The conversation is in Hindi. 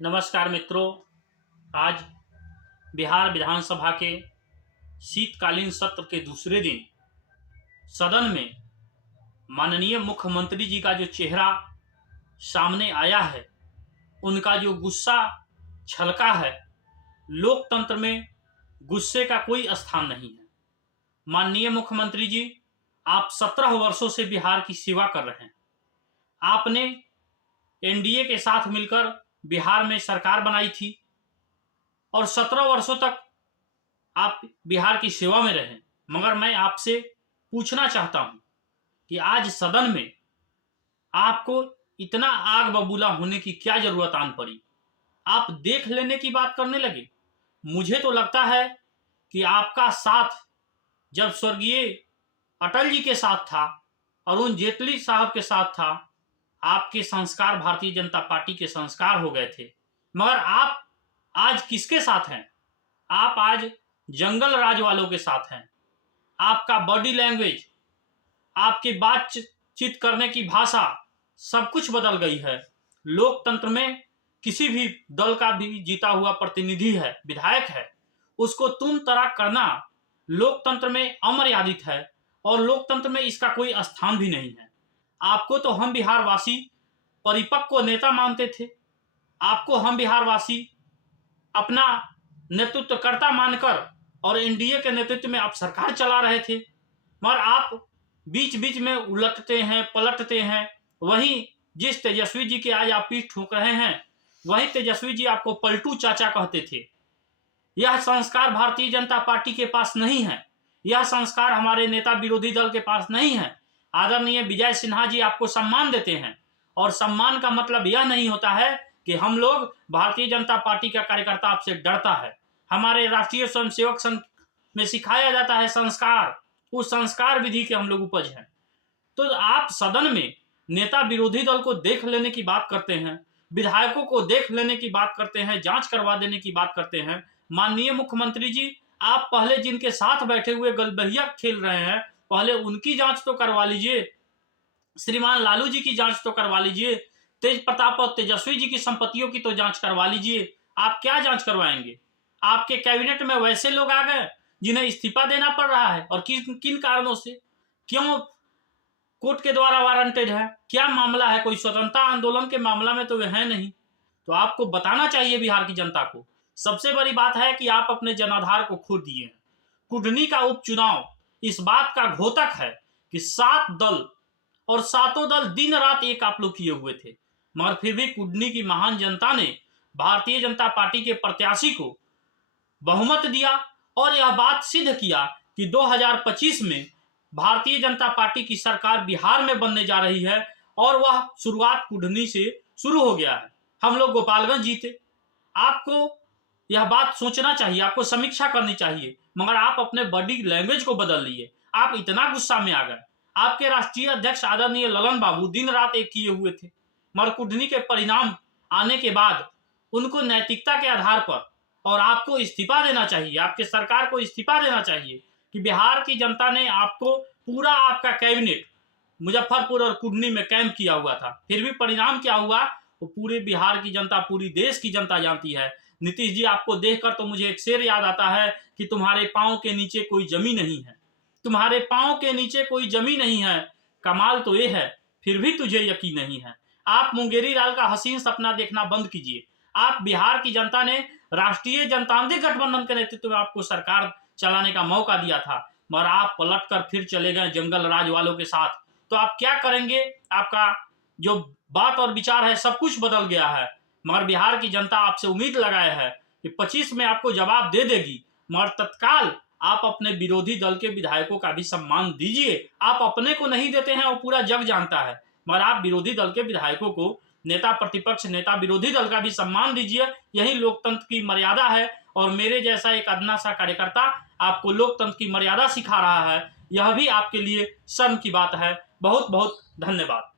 नमस्कार मित्रों। आज बिहार विधानसभा के शीतकालीन सत्र के दूसरे दिन सदन में माननीय मुख्यमंत्री जी का जो चेहरा सामने आया है, उनका जो गुस्सा छलका है, लोकतंत्र में गुस्से का कोई स्थान नहीं है। माननीय मुख्यमंत्री जी, आप 17 वर्षों से बिहार की सेवा कर रहे हैं। आपने एनडीए के साथ मिलकर बिहार में सरकार बनाई थी और 17 वर्षों तक आप बिहार की सेवा में रहे। मगर मैं आपसे पूछना चाहता हूं कि आज सदन में आपको इतना आग बबूला होने की क्या जरूरत आन पड़ी? आप देख लेने की बात करने लगे। मुझे तो लगता है कि आपका साथ जब स्वर्गीय अटल जी के साथ था, अरुण जेटली साहब के साथ था, आपके संस्कार भारतीय जनता पार्टी के संस्कार हो गए थे। मगर आप आज किसके साथ हैं? आप आज जंगल राज वालों के साथ हैं। आपका बॉडी लैंग्वेज, आपकी बातचीत करने की भाषा, सब कुछ बदल गई है। लोकतंत्र में किसी भी दल का भी जीता हुआ प्रतिनिधि है, विधायक है, उसको तुम तराक करना लोकतंत्र में अमर्यादित है और लोकतंत्र में इसका कोई स्थान भी नहीं है। आपको तो हम बिहार वासी परिपक्व नेता मानते थे। आपको हम बिहार वासी अपना नेतृत्वकर्ता मानकर और एनडीए के नेतृत्व में आप सरकार चला रहे थे। मगर आप बीच बीच में उलटते हैं, पलटते हैं। वहीं जिस तेजस्वी जी के आज आप पीठ ठोक रहे हैं, वही तेजस्वी जी आपको पलटू चाचा कहते थे। यह संस्कार भारतीय जनता पार्टी के पास नहीं है। यह संस्कार हमारे नेता विरोधी दल के पास नहीं है। आदरणीय विजय सिन्हा जी आपको सम्मान देते हैं और सम्मान का मतलब यह नहीं होता है कि हम लोग भारतीय जनता पार्टी का कार्यकर्ता आपसे डरता है। हमारे राष्ट्रीय स्वयंसेवक संघ में सिखाया जाता है संस्कार, उस संस्कार विधि के हम लोग उपज हैं। तो आप सदन में नेता विरोधी दल को देख लेने की बात करते हैं, विधायकों को देख लेने की बात करते हैं, जांच करवा देने की बात करते हैं। माननीय मुख्यमंत्री जी, आप पहले जिनके साथ बैठे हुए गलबहिया खेल रहे हैं, पहले उनकी जांच तो करवा लीजिए। श्रीमान लालू जी की जांच तो करवा लीजिए। तेज प्रताप और तेजस्वी जी की संपत्तियों की तो जांच करवा लीजिए। आप क्या जांच करवाएंगे? आपके कैबिनेट में वैसे लोग आ गए जिन्हें इस्तीफा देना पड़ रहा है, और किन किन कारणों से? क्यों कोर्ट के द्वारा वारंटेड है? क्या मामला है? कोई स्वतंत्रता आंदोलन के मामला में तो वे है नहीं। तो आपको बताना चाहिए बिहार की जनता को। सबसे बड़ी बात है कि आप अपने जनाधार को खो दिए हैं। कुडनी का उपचुनाव इस बात का घोतक है कि 7 दल और सातों दल दिन रात एक आप लोग किए हुए थे, मगर फिर भी कुडनी की महान जनता ने भारतीय जनता पार्टी के प्रत्याशी को बहुमत दिया और यह बात सिद्ध किया कि 2025 में भारतीय जनता पार्टी की सरकार बिहार में बनने जा रही है। और वह शुरुआत कुडनी से शुरू हो गया है। हम लोग गोपालगंज जीते। आपको यह बात सोचना चाहिए, आपको समीक्षा करनी चाहिए, मगर आप अपने बॉडी लैंग्वेज को बदल लिए। आप इतना गुस्सा में आ गए। आपके राष्ट्रीय अध्यक्ष आदरणीय ललन बाबू दिन रात एक किए हुए थे, मगर कुडनी के परिणाम आने के बाद उनको नैतिकता के आधार पर और आपको इस्तीफा देना चाहिए, आपके सरकार को इस्तीफा देना चाहिए कि बिहार की जनता ने आपको पूरा आपका कैबिनेट मुजफ्फरपुर और कुडनी में कैंप किया हुआ था, फिर भी परिणाम क्या हुआ वो पूरे बिहार की जनता, पूरी देश की जनता जानती है। नीतीश जी, आपको देखकर तो मुझे एक शेर याद आता है कि तुम्हारे पांव के नीचे कोई जमी नहीं है, तुम्हारे पांव के नीचे कोई जमी नहीं है। कमाल तो ये है फिर भी तुझे यकीन नहीं है। आप मुंगेरी लाल का हसीन सपना देखना बंद कीजिए। आप बिहार की जनता ने राष्ट्रीय जनतांत्रिक गठबंधन के नेतृत्व में आपको सरकार चलाने का मौका दिया था, मगर आप पलट कर फिर चले गए जंगल राज वालों के साथ। तो आप क्या करेंगे? आपका जो बात और विचार है सब कुछ बदल गया है। मगर बिहार की जनता आपसे उम्मीद लगाए है कि 25 में आपको जवाब दे देगी, मगर तत्काल आप अपने विरोधी दल के विधायकों का भी सम्मान दीजिए। आप अपने को नहीं देते हैं, वो पूरा जग जानता है, मगर आप विरोधी दल के विधायकों को, नेता प्रतिपक्ष, नेता विरोधी दल का भी सम्मान दीजिए। यही लोकतंत्र की मर्यादा है। और मेरे जैसा एक अदना सा कार्यकर्ता आपको लोकतंत्र की मर्यादा सिखा रहा है, यह भी आपके लिए शर्म की बात है। बहुत बहुत धन्यवाद।